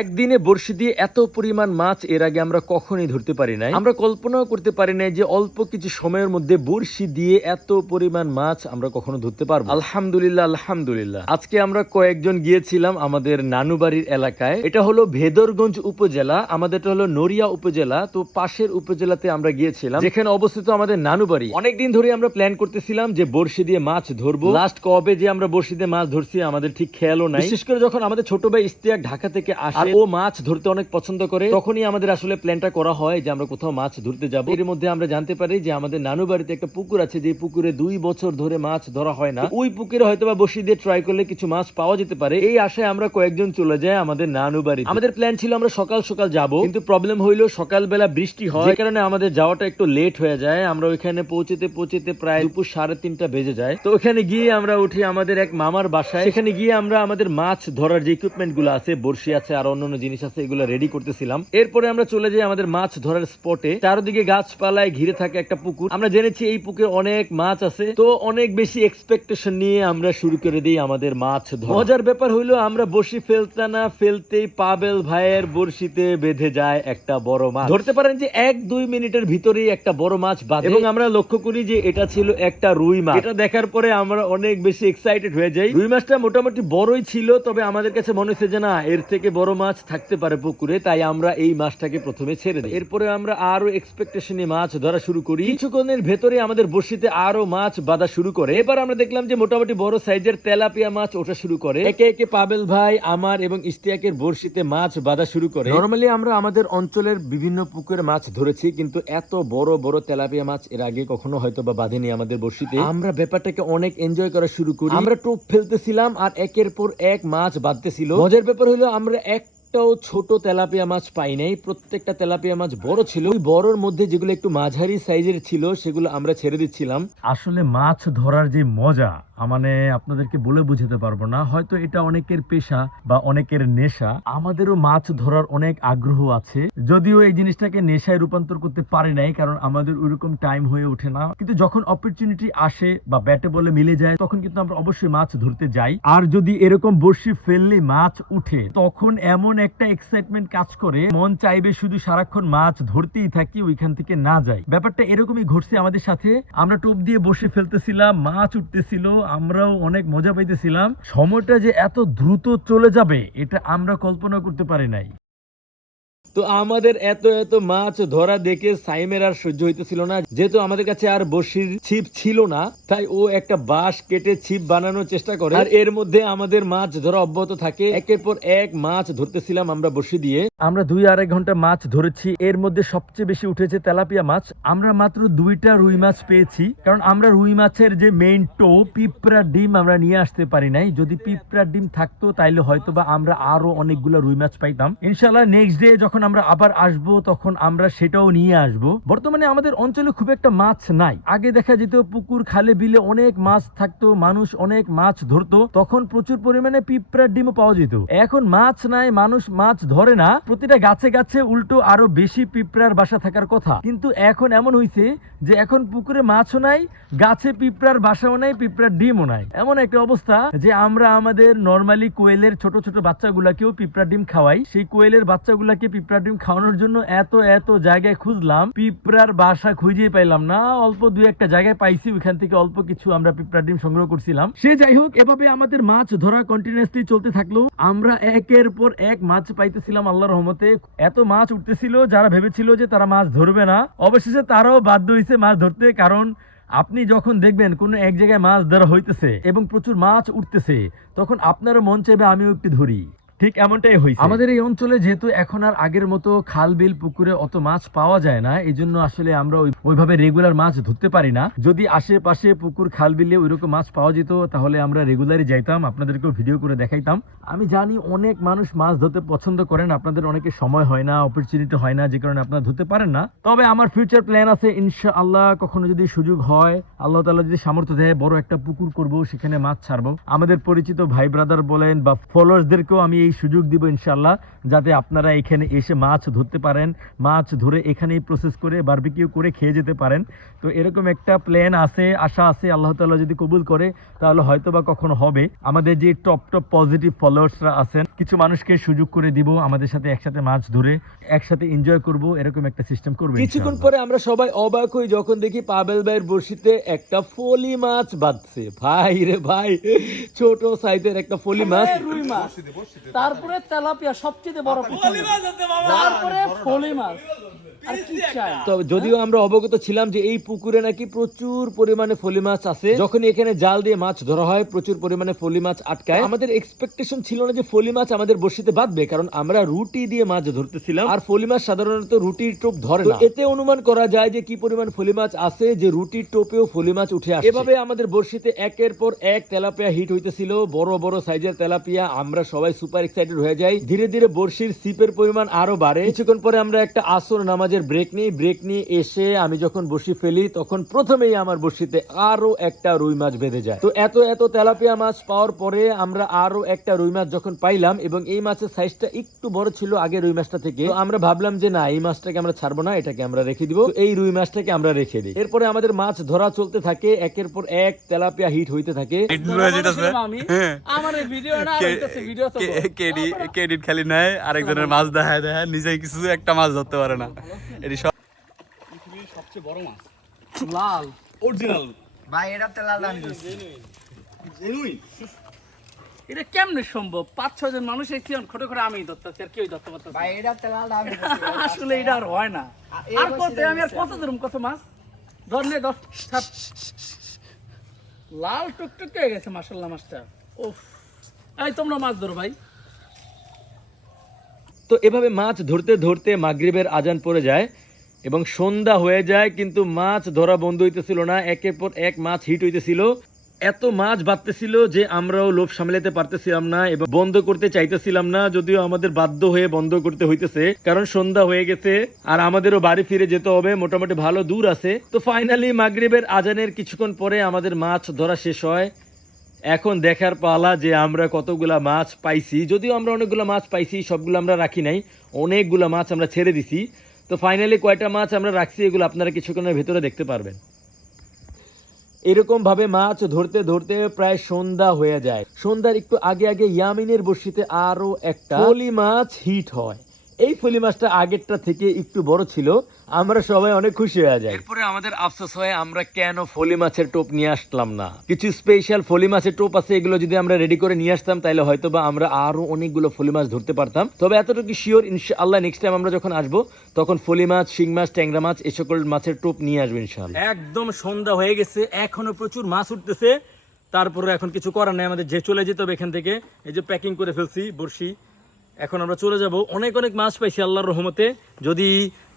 একদিনে বড়শি দিয়ে এত পরিমাণ মাছ এর আগে আমরা কখনোই ধরতে পারি নাই। আমরা কল্পনাও করতে পারি নাই যে অল্প কিছু সময়ের মধ্যে বড়শি দিয়ে এত পরিমাণ মাছ আমরা কখনো ধরতে পারব আলহামদুলিল্লাহ আলহামদুলিল্লাহ। আজকে আমরা কয়েকজন গিয়েছিলাম আমাদের নানুবাড়ির এলাকায়। এটা হলো ভেদরগঞ্জ উপজেলা, আমাদেরটা হলো নড়িয়া উপজেলা। তো পাশের উপজেলাতে আমরা গিয়েছিলাম, যেখানে অবস্থিত আমাদের নানুবাড়ি। অনেকদিন ধরে আমরা প্ল্যান করতেছিলাম যে বড়শি দিয়ে মাছ ধরবো। লাস্ট কবে যে আমরা বড়শি দিয়ে মাছ ধরছি আমাদের ঠিক খেয়ালও নাই। বিশেষ করে যখন আমাদের ছোট ভাই ইস্তিয়াক ঢাকা থেকে আসে ও মাছ ধরতে অনেক পছন্দ করে তখনই আমাদের আসলে প্ল্যানটা করা হয় যে আমরা কোথাও মাছ ধরতে যাব। এর মধ্যে আমরা জানতে পারি যে আমাদের নানু বাড়িতে একটা পুকুর আছে যে পুকুরে দুই বছর ধরে মাছ ধরা হয় না। ওই পুকুরে হয়তো বা বসি দিয়ে ট্রাই করলে কিছু মাছ পাওয়া যেতে পারে। এই আশায় আমরা কয়েকজন চলে যাই আমাদের নানু বাড়ি আমাদের প্ল্যান ছিল আমরা সকাল সকাল যাব কিন্তু প্রবলেম হইল সকালবেলা বৃষ্টি হয়। যে কারণে আমাদের যাওয়াটা একটু লেট হয়ে যায়। আমরা ওইখানে পৌঁছেতে পৌঁছতে প্রায় দুপুর সাড়ে তিনটা বেজে যায়। তো ওখানে গিয়ে আমরা উঠি আমাদের এক মামার বাসায়। সেখানে গিয়ে আমরা আমাদের মাছ ধরার যে ইকুইপমেন্টগুলো আছে বড়শি আছে আর অন্যান্য জিনিস আছে, এগুলো রেডি করতেছিলাম। এরপরে আমরা চলে যাই আমাদের মাছ ধরার স্পটে চারদিকে গাছপালায় ঘিরে থাকে একটা পুকুর। আমরা জেনেছি এই পুকুরে অনেক মাছ আছে। তো অনেক বেশি এক্সপেকটেশন নিয়ে আমরা শুরু করে দিই আমাদের মাছ মজার ব্যাপার হইল, আমরা বসি ফেলতে না ফেলতেই পাবেল ভাইয়ের বড়শিতে বেঁধে যায় একটা বড় মাছ। ধরতে পারেন যে এক দুই মিনিটের ভিতরেই একটা বড় মাছ বাঁধে। এবং আমরা লক্ষ্য করি যে এটা ছিল একটা রুই মাছ। এটা দেখার পরে আমরা অনেক বেশি এক্সাইটেড হয়ে যাই। রুই মাছটা মোটামুটি বড়ই ছিল, তবে আমাদের কাছে মনে হচ্ছে যে না এর থেকে বড় মাছ থাকতে পারে পুকুরে, তাই আমরা এই মাছটাকে প্রথমে ছেড়ে দিই। এরপরে আমরা আরও এক্সপেকটেশনে মাছ ধরা শুরু করি। কিছুক্ষণের ভেতরে আমাদের বড়শিতে আরও মাছ বাঁধা শুরু করে। এবার আমরা দেখলাম যে মোটামুটি বড় সাইজের তেলাপিয়া মাছ ওঠা শুরু করে। একে একে পাবেল ভাই, আমার এবং ইস্তিয়াকের বড়শিতে মাছ বাঁধা শুরু করে। নরমালি আমরা আমাদের অঞ্চলের বিভিন্ন পুকুরে মাছ ধরেছি, কিন্তু এত বড় বড় তেলাপিয়া মাছ এর আগে কখনো হয়তো বা বাঁধেনি আমাদের বড়শিতে। আমরা ব্যাপারটাকে অনেক এনজয় করা শুরু করি। আমরা টোপ ফেলতেছিলাম আর একের পর এক মাছ বাঁধতেছিল। মজার ব্যাপার হলো আমরা একটাও ছোট তেলাপিয়া মাছ পাই নাই। প্রত্যেকটা তেলাপিয়া মাছ বড় ছিল। ওই বড়র মধ্যে যেগুলো একটু মাঝারি সাইজের ছিল, সেগুলো আমরা ছেড়ে দিচ্ছিলাম। আসলে মাছ ধরার যে মজা মানে আপনাদেরকে বলে বুঝাতে পারব না। হয়তো এটা অনেকের পেশা বা অনেকের নেশা। আমাদেরও মাছ ধরার অনেক আগ্রহ আছে। যদিও এই জিনিসটাকে নেশায় রূপান্তর করতে পারে নাই, কারণ আমাদের ওইরকম টাইম হয়ে ওঠে না। কিন্তু যখন অপরচুনিটি আসে বা ব্যাটে বলে মিলে যায়, তখন কিন্তু আমরা অবশ্যই মাছ ধরতে যাই। আর যদি এরকম বড়শি ফেললে মাছ উঠে, তখন এমন একটা এক্সাইটমেন্ট কাজ করে। মন চাইবে শুধু সারাক্ষণ মাছ ধরতেই থাকি, ওইখান থেকে না যাই। ব্যাপারটা এরকমই ঘটছে আমাদের সাথে। আমরা টোপ দিয়ে বসে ফেলতেছিলাম, মাছ উঠতেছিল, আমরাও অনেক মজা পাইতেছিলাম। সময়টা যে এত দ্রুত চলে যাবে, এটা আমরা কল্পনা করতে পারি নাই। তো আমাদের এত এত মাছ ধরা দেখে সাইমের আর সহ্য হইতেছিল না। যেহেতু আমাদের কাছে আর বসির ছিপ ছিল না, তাই ও একটা বাঁশ কেটে ছিপ বানানোর চেষ্টা করে। আর এর মধ্যে আমাদের মাছ ধরা অব্যাহত থাকে। একের পর এক মাছ ধরতেছিলাম আমরা বসি দিয়ে। আমরা দুই আড়াই ঘণ্টা মাছ ধরেছি। এর মধ্যে সবচেয়ে বেশি উঠেছে তেলাপিয়া মাছ। আমরা মাত্র দুইটা রুই মাছ পেয়েছি। কারণ আমরা রুই মাছের যে মেইন টো পিঁপড়ার ডিম আমরা নিয়ে আসতে পারি নাই। যদি পিঁপড়ার ডিম থাকতো, তাইলে হয়তো বা আমরা আরও অনেকগুলো রুই মাছ পাইতাম। ইনশাল্লাহ নেক্সট ডে যখন আমরা আবার আসব, তখন আমরা সেটাও নিয়ে আসব। বর্তমানে আমাদের অঞ্চলে খুব একটা মাছ নাই। আগে দেখা যেত পুকুর, খালে, বিলে অনেক মাছ থাকতো, মানুষ অনেক মাছ ধরতো, তখন প্রচুর পরিমাণে পিঁপড়ার ডিমও পাওয়া যেত। এখন মাছ নাই, মানুষ মাছ ধরে না, প্রতিটা গাছে গাছে উল্টো আরও বেশি পিঁপড়ার বাসা থাকার কথা। কিন্তু এখন এমন হয়েছে যে এখন পুকুরে মাছও নাই, গাছে পিঁপড়ার বাসাও নাই, পিঁপড়ার ডিমও নাই। এমন একটা অবস্থা যে আমরা আমাদের নর্মালি কোয়েলের ছোট ছোট বাচ্চাগুলাকেও পিঁপড়ার ডিম খাওয়াই। সেই কোয়েলের বাচ্চাগুলাকে পিঁপড়ার ডিম খাওয়ানোর জন্য এত এত জায়গায় খুঁজলাম, পিঁপড়ার বাসা খুঁজে পাইলাম না। অল্প দুই একটা জায়গায় পাইছি, ওইখান থেকে অল্প কিছু আমরা পিঁপড়ার ডিম সংগ্রহ করছিলাম। সে যাই হোক, এভাবে আমাদের মাছ ধরা কন্টিনিউসলি চলতে থাকল। আমরা একের পর এক মাছ পাইতেছিলাম আল্লাহ রহমতে। এত মাছ উঠতেছিল, যারা ভেবেছিল যে তারা মাছ ধরবে না, অবশেষে তারাও বাধ্য হয়েছে মাছ ধরতে। কারণ আপনি যখন দেখবেন কোনো এক জায়গায় মাছ ধরা হইতেছে এবং প্রচুর মাছ উঠতেছে, তখন আপনারও মন চাইবে, আমিও একটু ধরি। ঠিক এমনটাই হয়েছে আমাদের এই অঞ্চলে যেহেতু এখন আর আগের মতো খাল, বিল, পুকুরে অত মাছ পাওয়া যায় না এই জন্য আসলে আমরা ওইভাবে রেগুলার মাছ ধরতে পারি না। যদি আশেপাশে পুকুর, খাল, বিলে ওইরকম মাছ পাওয়া যেত, তাহলে আমরা রেগুলারই যাইতাম, আপনাদেরকেও ভিডিও করে দেখাইতাম। আমি জানি অনেক মানুষ মাছ ধরতে পছন্দ করেন, আপনাদের অনেকে সময় হয় না অপরচুনিটি হয় না, যে কারণে আপনারা ধরতে পারেন না। তবে আমার ফিউচার প্ল্যান আছে ইনশা আল্লাহ কখনো যদি সুযোগ হয়, আল্লাহ তাআলা যদি সামর্থ্য দেয়, বড় একটা পুকুর করব, সেখানে মাছ ছাড়বো। আমাদের পরিচিত ভাই ব্রাদার বলেন বা ফলোয়ার্সদেরকেও আমি এই সুযোগ দিব ইনশাল্লাহ যাতে আপনারা এখানে এসে মাছ ধরতে পারেন মাছ ধরে এখানেই প্রসেস করে বারবিকিউ করে খেয়ে যেতে পারেন। তো এরকম একটা প্ল্যান আছে আশা আছে আল্লাহ তাআলা যদি কবুল করে তাহলে হয়তো বা কখনো হবে। আমাদের যে টপ টপ পজিটিভ ফলোয়ার্সরা আছেন কিছু মানুষকে সুযোগ করে দিব আমাদের সাথে একসাথে মাছ ধরে একসাথে এনজয় করব এরকম একটা সিস্টেম করব কিছুক্ষণ পরে আমরা সবাই অবাক হই যখন দেখি পাবেল ভাইয়ের বড়শিতে একটা ফলি মাছ বাঁধছে। ভাই রে ভাই ছোট সাইজের একটা ফলি মাছ। রুই মাছ। তারপরে তেলাপিয়া সবচেয়ে বড় তারপরে ফলি মাছ। তো যদিও আমরা অবগত ছিলাম যে এই পুকুরে নাকি প্রচুর পরিমাণে ফলি মাছ আছে। যখন এখানে জাল দিয়ে মাছ ধরা হয় প্রচুর পরিমাণে ফলি মাছ আটকায়। আমাদের এক্সপেকটেশন ছিল না যে ফলি মাছ আমাদের বড়শিতে বাঁধবে কারণ আমরা রুটি দিয়ে মাছ ধরতেছিলাম। আর ফলি মাছ সাধারণত রুটির টোপ ধরে না। এতে অনুমান করা যায় যে কি পরিমাণ ফলি মাছ আছে যে রুটির টোপেও ফলি মাছ উঠে আসে এভাবে আমাদের বড়শিতে একের পর এক তেলাপিয়া হিট হইতেছিল। বড় বড় সাইজের তেলাপিয়া আমরা সবাই সুপার এক্সাইটেড হয়ে যাই। ধীরে ধীরে বড়শির সিপের পরিমাণ আরও বাড়ে। কিছুক্ষণ পরে আমরা একটা আসর নামাজের ব্রেক নিই ব্রেক নিয়ে এসে আমি যখন বসি ফেলি তখন প্রথমেই আমার বড়শিতে আরও একটা রুই মাছ বেঁধে যায়। তো এত এত তেলাপিয়া মাছ পাওয়ার পরে আমরা আরও একটা রুই মাছ যখন পাইলাম এবং এই মাছের সাইজটা একটু বড় ছিল আগে রুই মাছটা থেকে তো আমরা ভাবলাম যে না এই মাছটাকে আমরা ছাড়বো না এটাকে আমরা রেখে দিব। এই রুই মাছটাকে আমরা রেখে দিই। এরপরে আমাদের মাছ ধরা চলতে থাকে একের পর এক তেলাপিয়া হিট হইতে থাকে। ক্রেডিট খালি নেয় আরেকজনের মাছ দেখায় দেখায় নিজে কিছু একটা মাছ ধরতে পারে না। এটি সব লাল। অরিজিনাল ভাই এটা তেলাল দাম দিচ্ছি এটা কেমনে সম্ভব? পাঁচ ছয় জন মানুষ এই কিয়ন খটে খটে আমি ধরতেছি আর কেউ ধরতে পারতেছে ভাই এটা তেলাল দাম আসলে এটা আর হয় না। আর কত আমি আর কত ধরুম কত মাছ? ধর নে ধর লাল টুকটুক হয়ে গেছে মাসাল্লাহ মাছটা। উফ। এই তোমরা মাছ ধরো ভাই। তো এভাবে মাছ ধরতে ধরতে মাগরিবের আজান পড়ে যায় এবং সন্ধ্যা হয়ে যায়, কিন্তু মাছ ধরা বন্ধ হইতেছিল না। একের পর এক মাছ হিট হইতেছিল। এত মাছ বাড়তেছিল যে আমরাও লোভ সামলাতে পারতেছিলাম না এবং বন্ধ করতে চাইতেছিলাম না, যদিও আমাদের বাধ্য হয়ে বন্ধ করতে হইতেছে, কারণ সন্ধ্যা হয়ে গেছে আর আমাদেরও বাড়ি ফিরে যেতে হবে, মোটামুটি ভালো দূর আছে। তো ফাইনালি মাগরিবের আজানের কিছুক্ষণ পরে আমাদের মাছ ধরা শেষ হয়। এখন দেখার পালা যে আমরা কতগুলা মাছ পাইছি। যদিও আমরা অনেকগুলো মাছ পাইছি, সবগুলো আমরা রাখি নাই, অনেকগুলো মাছ আমরা ছেড়ে দিছি। তো ফাইনালি কয়টা মাছ আমরা রাখছি এগুলো আপনারা কিছুক্ষণের ভেতরে দেখতে পারবেন। এরকমভাবে মাছ ধরতে ধরতে প্রায় সন্ধ্যা হয়ে যায়। সন্ধ্যার একটু আগে আগে ইয়ামিনের বড়শিতে আরও একটা ফলি মাছ হিট হয়। এই ফলি মাছটা আগেরটা থেকে একটু বড় ছিল আমরা সবাই অনেক খুশি হয়ে যাই। এরপরে আমাদের আফসোস হয় আমরা কেন ফলি মাছের টোপ নিয়ে আসলাম না? কিছু স্পেশাল ফলি মাছের টোপ আছে এগুলো যদি আমরা রেডি করে নিয়ে আসতাম তাহলে হয়তো বা আমরা আরও অনেকগুলো ফলি মাছ ধরতে পারতাম। তবে এতটুকু শিওর ইনশাআল্লাহ নেক্সট টাইম আমরা যখন আসব তখন ফলি মাছ শিং মাছ ট্যাংরা মাছ এই সকল মাছের টোপ নিয়ে আসব ইনশাআল্লাহ। একদম সন্ধ্যা হয়ে গেছে এখনও প্রচুর মাছ উঠতেছে। তারপরে এখন কিছু করার নাই আমাদের যে চলে যেতে হবে এখান থেকে। এই যে প্যাকিং করে ফেলছি বড়শি। এখন আমরা চলে যাব। অনেক অনেক মাছ পাইছি আল্লাহর রহমতে। যদি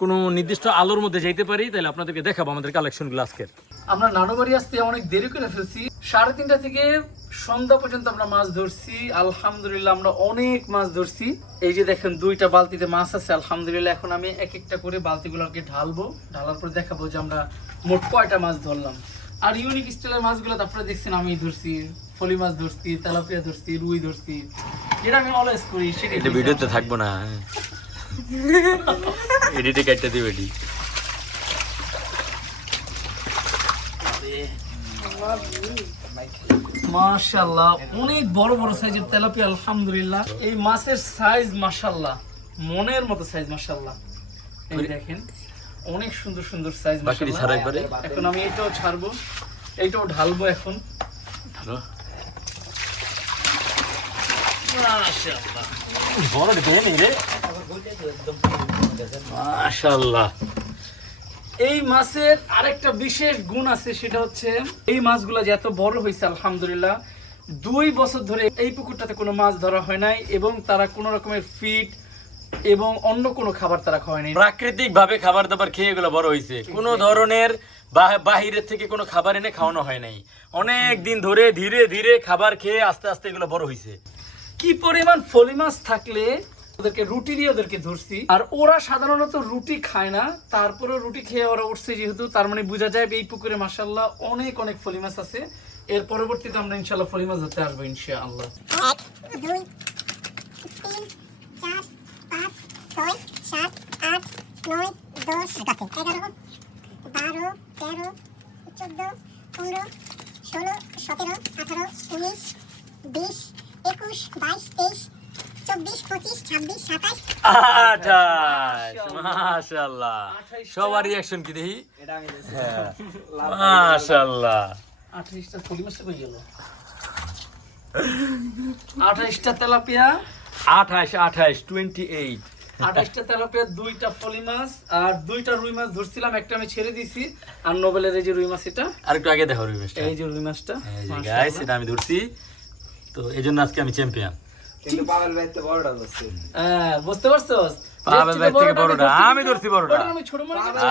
কোনো নির্দিষ্ট আলোর মধ্যে যাইতে পারি, তাহলে আপনাদেরকে দেখাবো আমাদের কালেকশনগুলো আজকের। আমরা নানুবাড়ি আসতে অনেক দেরি করে ফেলছি। সাড়ে তিনটা থেকে সন্ধ্যা পর্যন্ত আমরা মাছ ধরছি। আলহামদুলিল্লাহ, আমরা অনেক মাছ ধরছি। এই যে দেখেন, দুইটা বালতিতে মাছ আছে। আলহামদুলিল্লাহ, এখন আমি এক একটা করে বালতিগুলোকে ঢালবো। ঢালার পর দেখাবো যে আমরা মোট কয়টা মাছ ধরলাম। আর ইউনিক স্টাইলের মাছগুলো তো আপনারা দেখছেন আমি ধরছি। ফলি মাছ ধরছি, তেলাপিয়া ধরছি, রুই ধরছি। যেটা আমি অলওয়েজ করি সেটাই এটা ভিডিওতে থাকব না। এডিটে কাটতে দিবে এডি। মাশাল্লাহ অনেক বড় বড় সাইজের তেলাপিয়া আলহামদুলিল্লাহ। এই মাছের সাইজ মাশাল্লাহ মনের মতো সাইজ মাশাল্লাহ এই দেখেন অনেক সুন্দর সুন্দর সাইজ এখন আমি এটাও ছাড়বো এইটাও ঢালবো এখন। মাশাআল্লাহ বড় রে এই মাছের আরেকটা বিশেষ গুণ আছে সেটা হচ্ছে এই মাছগুলো যে এত বড় হয়েছে আলহামদুলিল্লাহ দুই বছর ধরে এই পুকুরটাতে কোনো মাছ ধরা হয় নাই এবং তারা কোনো রকমের ফিড এবং অন্য কোনো খাবার তারা খাওয়ায়নি প্রাকৃতিক ভাবে খাবার দাবার খেয়ে এগুলো বড় হয়েছে। কোনো ধরনের বাহিরের থেকে কোনো খাবার এনে খাওয়ানো হয় নাই। অনেক দিন ধরে ধীরে ধীরে খাবার খেয়ে আস্তে আস্তে এগুলো বড় হয়েছে। কি পরিমাণ ফলি মাছ থাকলে ওদেরকে রুটি দিয়ে ওদেরকে ধরছি? আর ওরা সাধারণত রুটি খায় না তারপরে রুটি খেয়ে ওরা উঠছে যেহেতু, তার মানে বোঝা যায় এই পুকুরে মাসাল্লাহ অনেক অনেক ফলি মাছ আছে। এর পরবর্তীতে আমরা ইনশাল্লাহ ফলি মাছ ধরতে আসব ইনশাআল্লাহ। বারো, তেরো, চোদ্দ, পনেরো, ষোলো, সতেরো, আঠারো, উনিশ, বিশ একুশ বাইশ তেইশ চব্বিশ পঁচিশ ছাব্বিশ সাতাশ। আঠাশ। মাশাআল্লাহ। সবার রিয়াকশন কি দেখি? হ্যাঁ। কই গেল? আঠাইশটা তেলাপিয়া। আঠাশ আঠাশ টোয়েন্টি এইট আঠাইশটা তেলাপিয়া দুইটা ফলি মাছ আর দুইটা রুই মাছ ধরছিলাম একটা আমি ছেড়ে দিছি। আর নোবেলের এই যে রুই মাছ এটা আর একটু আগে দেখো রিভেস্টটা এই যে রুই মাছটা এই যে। গাইস এটা আমি ধরছি। তো এই জন্য আজকে আমি চ্যাম্পিয়ন কিন্তু পাগল ভাই তো বড়টা ধরছে। হ্যাঁ বুঝতে পারছ পাবেল ভাই থেকে বড়টা। আমি ধরছি বড়টা। আমি ছোট মনে করছি